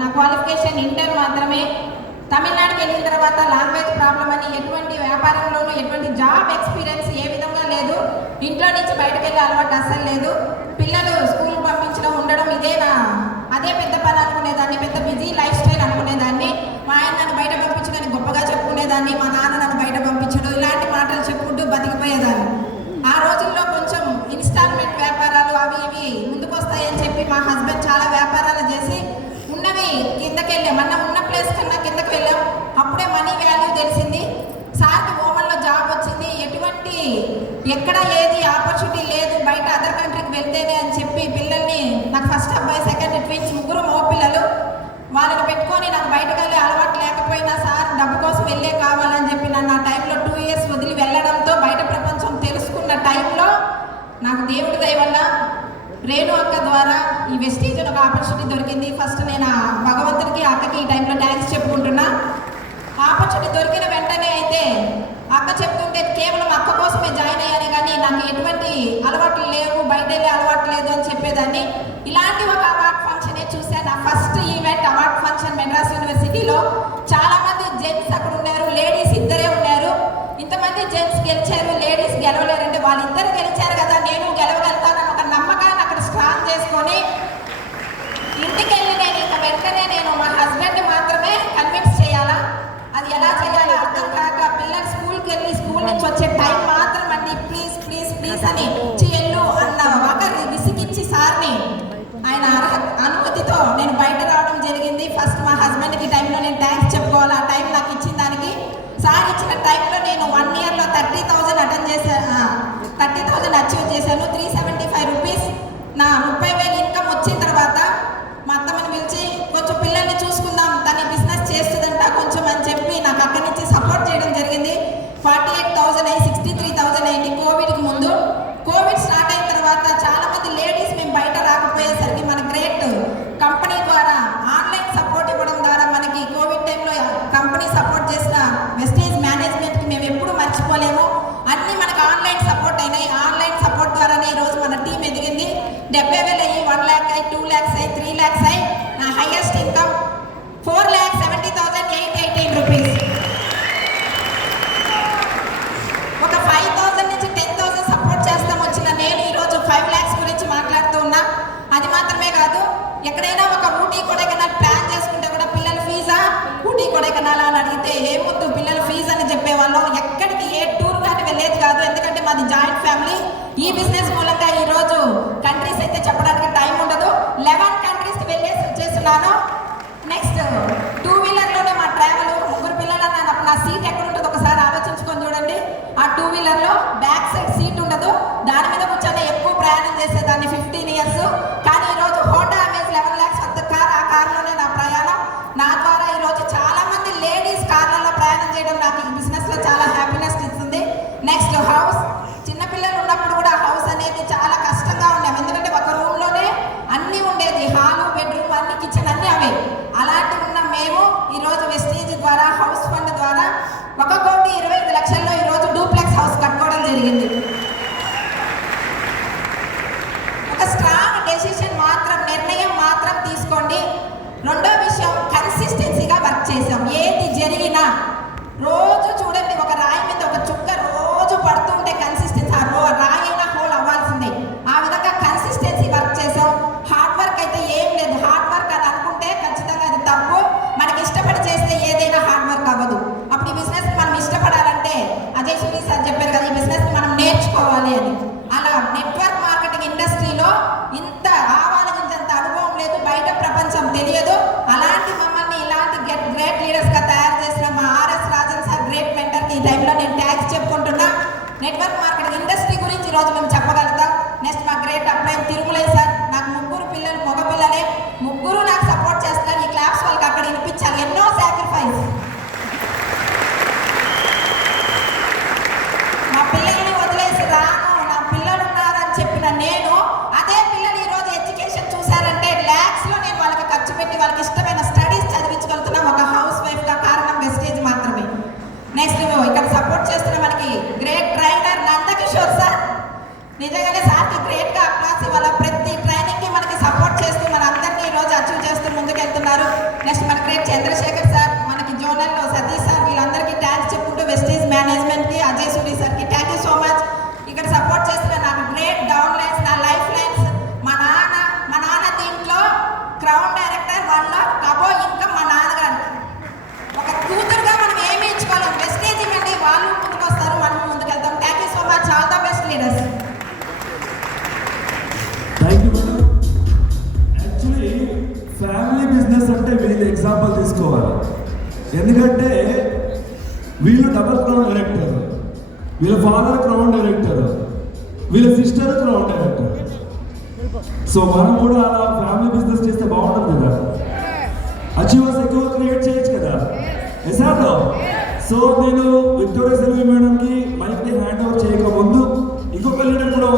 నా qualification inter మాత్రమే. తమిళనాడుకి వెళ్ళిన తర్వాత లాంగ్వేజ్ ప్రాబ్లం అని ఎటువంటి వ్యాపారంలోనూ ఎటువంటి జాబ్ ఎక్స్పీరియన్స్ ఏ విధంగా లేదు. ఇంట్లో నుంచి బయటకు వెళ్ళే అలవాటు అస్సలు లేదు. పిల్లలు స్కూల్ పంపించడం ఉండడం అదే పెద్ద పని అనుకునేదాన్ని, పెద్ద బిజీ లైఫ్ స్టైల్ అనుకునేదాన్ని. మా ఆయన నన్ను బయట పంపించుకొని గొప్పగా చెప్పుకునేదాన్ని, మా నాన్న నన్ను బయట పంపించడం, ఇలాంటి మాటలు చెప్పుకుంటూ బతికిపోయేదాన్ని. ఆ రోజుల్లో కొంచెం ఇన్స్టాల్మెంట్ వ్యాపారాలు అవి ఇవి ముందుకు వస్తాయని చెప్పి మా హస్బెండ్ చాలా వ్యాపారాలు చేసి ఉన్నవి కిందకి వెళ్ళాం. ఉన్న ప్లేస్ కన్నా కిందకి వెళ్ళాం. అప్పుడే మనీ వాల్యూ తెలిసింది. సార్కి ఓమన్లో జాబ్ వచ్చింది. ఎక్కడ ఏది ఆపర్చునిటీ లేదు, బయట అదర్ కంట్రీకి వెళ్తేనే అని చెప్పి పిల్లల్ని, నాకు ఫస్ట్ అబ్బాయి, సెకండ్ ట్విన్స్, ముగ్గురు మగ పిల్లలు, వాళ్ళని పెట్టుకొని నాకు బయటకు వెళ్ళే అలవాటు లేకపోయినా సార్ డబ్బు కోసం వెళ్ళే కావాలని చెప్పి నన్ను ఆ టైంలో 2 years వదిలి వెళ్ళడంతో బయట ప్రపంచం తెలుసుకున్న టైంలో నాకు దేవుడి దయ వల్ల రేణు అక్క ద్వారా ఈ వెస్టీజ్ ఒక ఆపర్చునిటీ దొరికింది. ఫస్ట్ నేను భగవంతుడికి అక్కకి ఈ టైంలో థ్యాంక్స్ చెప్పుకుంటున్నా. ఆపర్చునిటీ దొరికిన వెంటనే అయితే అక్క చెప్తుంటే కేవలం అక్క కోసమే జాయిన్ అయ్యానే కానీ నాకు ఎటువంటి అలవాట్లు లేవు, బయట వెళ్ళే అలవాటు లేదు అని చెప్పేదాన్ని. ఇలాంటి ఒక అవార్డ్ ఫంక్షనే చూశాను. నా first event award function Madras యూనివర్సిటీలో. చాలామంది జెంట్స్ అక్కడ ఉన్నారు, లేడీస్ ఇద్దరే ఉన్నారు. ఇంతమంది జెంట్స్ గెలిచారు, లేడీస్ గెలవలేరంటే వాళ్ళిద్దరు గెలిచారు కదా, నేను గెలవగలుగుతానని ఒక నమ్మకాన్ని అక్కడ స్ట్రాంగ్ చేసుకొని ఇంటికి వెళ్ళి నేను ఇంకా వెంటనే నేను మా హస్బెండ్ని మాత్రమే కన్విన్స్ చేయాలా, అది ఎలా చేయాలో అర్థం కాక పిల్లలు స్కూల్కి వెళ్ళి స్కూల్ నుంచి వచ్చే టైం మాత్రం అండి ప్లీజ్ ప్లీజ్ ప్లీజ్ అని చెల్లు అన్న ఒకరి విసిగిచ్చి సార్ని ఆయన అనుమతితో నేను బయట రావడం జరిగింది. ఫస్ట్ మా హస్బెండ్కి టైంలో నేను థ్యాంక్స్ చెప్పుకోవాలి. ఆ టైం నాకు ఇచ్చిన దానికి. సార్ ఇచ్చిన టైంలో నేను 1 yearలో 30,000 అటెండ్ చేశాను, 30,000 అచీవ్ చేశాను. 375 రూపీస్ నా 30,000 ఇన్కమ్ వచ్చిన తర్వాత మా అత్తమ్మని పిలిచి కొంచెం పిల్లల్ని చూసుకుందాం, తన బిజినెస్ చేస్తుందంట కొంచెం అని చెప్పి నాకు అక్కడి నుంచి సపోర్ట్ చేయడం జరిగింది. 48,000 అయ్యి 63,000 అయింది కోవిడ్కి ముందు. కోవిడ్ స్టార్ట్ అయిన తర్వాత చాలామంది లేడీస్ మేము బయట రాకపోయేసరికి మన గ్రేట్ కంపెనీ ద్వారా ఆన్లైన్ సపోర్ట్ ఇవ్వడం ద్వారా మనకి కోవిడ్ టైంలో కంపెనీ సపోర్ట్ చేసిన వెస్టేజ్ మేనేజ్మెంట్కి మేము ఎప్పుడు మర్చిపోలేము. అన్నీ మనకు ఆన్లైన్ సపోర్ట్ అయినాయి. ఆన్లైన్ సపోర్ట్ ద్వారానే ఈరోజు మన టీం ఎదిగింది. 70,000 అయ్యి 1 lakh అయ్యి 2 lakhs అయ్యి 3 lakhs అయ్యి నా హైయెస్ట్ ఇన్కమ్ 4,70,818 రూపీస్. ఒక 5,000 నుంచి 10,000 సపోర్ట్ చేస్తాం వచ్చిన నేను ఈరోజు 5 lakhs గురించి మాట్లాడుతూ ఉన్నా. అది మాత్రమే కాదు, ఎక్కడైనా ఒక ఊటీ కొడైకెనాల్ ప్లాన్ చేసుకుంటే కూడా పిల్లల ఫీజా ఊటీ కొడైకెనాల్ అని అడిగితే ఏమొద్దు పిల్లల ఫీజు అని చెప్పేవాళ్ళం. ఎక్కడికి ఏ టూర్ కానీ వెళ్ళేది కాదు, ఎందుకంటే మాది జాయింట్ ఫ్యామిలీ. ఈ బిజినెస్ మూలంగా ఈరోజు కంట్రీస్ అయితే చెప్పడానికి టైం ఉండదు. 11 కంట్రీస్కి వెళ్ళేసి వచ్చేస్తున్నాను. నెక్స్ట్ 2-wheelerలోనే మా ట్రావెల్. ముగ్గురు పిల్లలు అన్నాను, నా సీట్ ఎక్కడ ఉంటుందో ఒకసారి ఆలోచించుకొని చూడండి. ఆ 2-wheelerలో బ్యాక్ సైడ్ సీట్ ఉండదు, దాని మీద కూర్చొని ఎక్కువ ప్రయాణం చేసేదాన్ని 15 years. కానీ ఈరోజు హోండా అమేజ్ 11 lakhs అంత కార్, ఆ కార్లోనే నా ప్రయాణం. నా ద్వారా ఈరోజు చాలామంది లేడీస్ కార్లలో ప్రయాణం చేయడం నాకు ఈ బిజినెస్లో చాలా హ్యాపీనెస్ ఇస్తుంది. Next house. చిన్నపిల్లలు ఉన్నప్పుడు కూడా హౌస్ అనేది చాలా కష్టంగా ఉండేవి, ఎందుకంటే ఒక రూమ్లోనే అన్నీ ఉండేది, హాలు, బెడ్రూమ్, అన్ని కిచెన్ అన్నీ అవే. అలాంటి ఉన్న మేము ఈరోజు వెస్టీజ్ ద్వారా హౌస్ ఫండ్ ద్వారా 1,25,00,000లో ఈరోజు డూప్లెక్స్ హౌస్ కట్టుకోవడం జరిగింది. ఒక స్ట్రాంగ్ డెసిషన్ మాత్రం, నిర్ణయం మాత్రం తీసుకోండి. రెండో విషయం, కన్సిస్టెన్సీగా వర్క్ చేసాం. ఏది జరిగినా రోజు చూడండి, ఒక రాయి మీద ఒక చుక్క రోజు పడుతుంటే కన్సిస్టెన్సీ, ఆ రాయి అయినా హోల్ అవ్వాల్సిందే. ఆ విధంగా కన్సిస్టెన్సీ వర్క్ చేసాం. హార్డ్ వర్క్ అయితే ఏం లేదు. హార్డ్ వర్క్ అని అనుకుంటే ఖచ్చితంగా అది తప్పు. మనకి ఇష్టపడి చేస్తే ఏదైనా హార్డ్ వర్క్ అవ్వదు. అప్పుడు ఈ బిజినెస్ మనం ఇష్టపడాలంటే అజయ్ సూరి సార్ చెప్పారు కదా, ఈ బిజినెస్ మనం నేర్చుకోవాలి అని. అలా నెట్వర్క్ మార్కెటింగ్ ఇండస్ట్రీలో ఇంత ఆవాలగించేంత అనుభవం లేదు, బయట ప్రపంచం తెలియదు. అలాంటి మమ్మల్ని ఇలాంటి గ్రేట్ లీడర్స్గా తయారు చేసిన మా ఆర్ఎస్ రాజన్ సార్ గ్రేట్ మెంటర్కి ఈ టైంలో నేను ట్యాక్స్ చెప్పుకుంటున్నా. నెట్వర్క్ మార్కెటింగ్ ఇండస్ట్రీ గురించి ఈరోజు మేము చెప్పగలుగుతాం. నెక్స్ట్ మా గ్రేట్ అప్లైన్ తిరుమలయ్య సార్. నాకు 3 పిల్లలు, మగ పిల్లలే, ముగ్గురు నాకు సపోర్ట్ చేస్తారు. ఈ క్లాప్స్ వాళ్ళకి అక్కడ వినిపించాలి. ఎన్నో సాక్రిఫైస్. మా పిల్లల్ని వదిలేసి రాను, నా పిల్లలు ఉన్నారని చెప్పిన నేను, అదే పిల్లలు ఈరోజు ఎడ్యుకేషన్ చూసారంటే ల్యాక్స్లో నేను వాళ్ళకి ఖర్చు పెట్టి వాళ్ళకి ఇష్టమైన స్టడీస్ చదివించగలుగుతున్నా ఒక హౌస్ వైఫ్గా. కారణం వెస్టేజ్ మాత్రమే. నెక్స్ట్ ఇక్కడ సపోర్ట్ చేస్తున్న మనకి great trainer Nandakishore sir. Example తీసుకోవాలి. ఎందుకంటే వీళ్ళు డబుల్ క్రౌన్ డైరెక్టర్, వీళ్ళ ఫాదర్ క్రౌన్ డైరెక్టర్, వీళ్ళ సిస్టర్ క్రౌన్ డైరెక్టర్. సో మనం కూడా అలా ఫ్యామిలీ బిజినెస్ చేస్తే బాగుంటుంది కదా, అచీవర్స్ ఎక్కువ క్రియేట్ చేయొచ్చు కదా. ఎసాదో సో నేను విక్టోరియా సెల్వి మేడంకి మైక్ని హ్యాండ్ ఓవర్ చేయక ముందు ఇంకొక లీడర్ కూడా